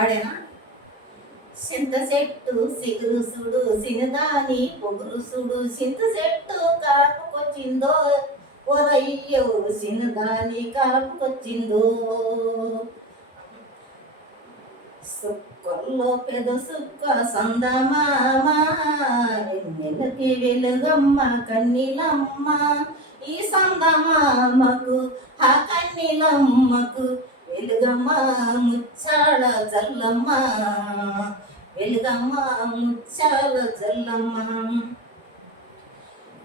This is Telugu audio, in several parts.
పాడేనా? చింత చెట్టు సిగురు సుడు సినదాని పొగురు సుడు చింత చెట్టు కాపుకొచ్చిందో ఒరయ్యో సినదాని కాపుకొచ్చిందో సుక్కల్లో పెద సుక్క సందమామ నెలకి వెలుగమ్మ కన్నీలమ్మ ఈ సందమామకు ఆ కన్నీలమ్మకు వెలుగమ్మ ముచ్చాల జల్లమ్మ వెలుగమ్మ ముచ్చాల జల్లమ్మ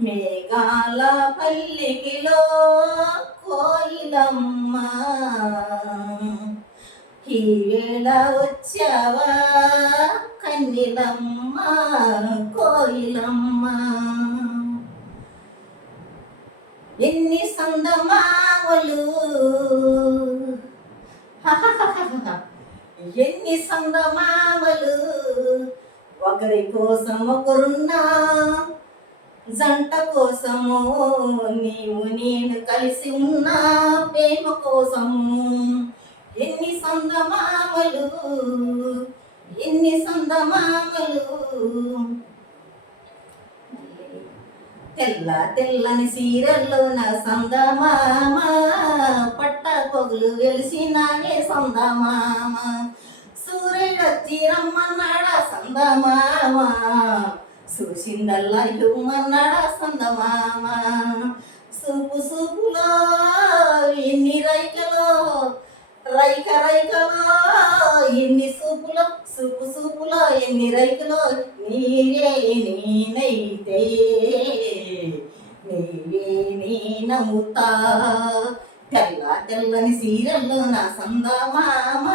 మేఘాల పల్లికిలో కోయిలమ్మ ఈ వేళ వచ్చావా కన్నీలమ్మ కోయిలమ్మ ఎన్ని సందమామలు ఎన్ని సందమామలు ఒకరి కోసం ఒకరున్నా జంట కోసము నీవు నేను కలిసి ఉన్నా ప్రేమ కోసము ఎన్ని సందమామలు ఎన్ని సందమామలు తెల్ల తెల్లని సీరల్లో నా సందమామ పట్ట పొగులు వెలిసినావే సందమామ సూర్యుడొచ్చి రమ్మన్నాడా సందమామ చూసిందల్లా ఇవ్వమన్నాడా సందమామ సూపు సూపులో ఎన్ని రైకలో రైక రైకలో ఎన్ని సూపులో సూపు సూపులో ఎన్ని రైకలో నీవే నేనైతే నీవే నేనవుతా తెల్ల తెల్లని సీరల్లో నా సందమామ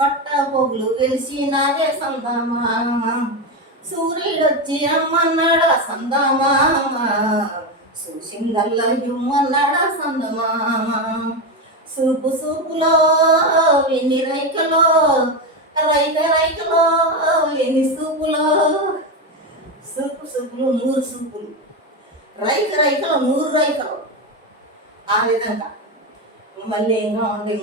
పట్ట పొగులు వెలిసినావే సందమామ సూర్యుడొచ్చి రమ్మన్నాడా సందమామ చూసిందల్లా ఇవ్వమన్నాడా సందమామ సూపు సూపులో ఎన్ని రైకలో రైక రైకలో ఎన్ని సూపులో సూపు సూపులు 100 సూపులు రైక రైకలో 100 రైకలు ఆ విధంగా మళ్ళీ ఇంకా ఉండి